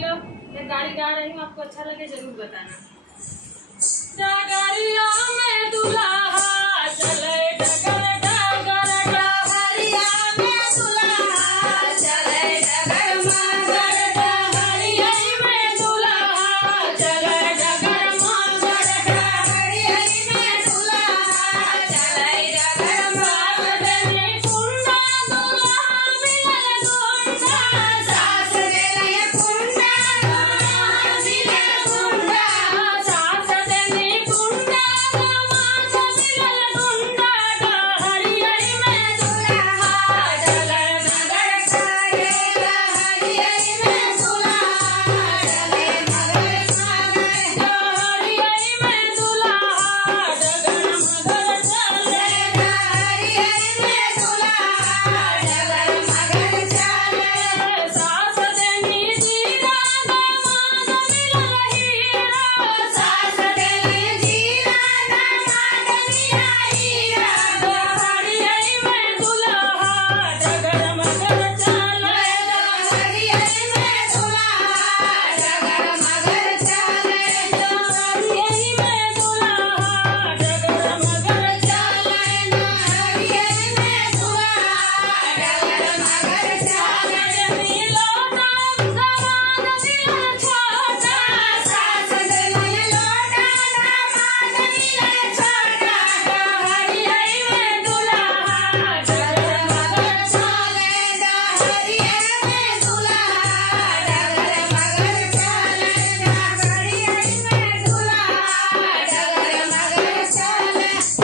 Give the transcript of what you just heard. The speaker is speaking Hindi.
लोग या गाड़ी गा रही हूँ आपको अच्छा लगे ज़रूर बताना।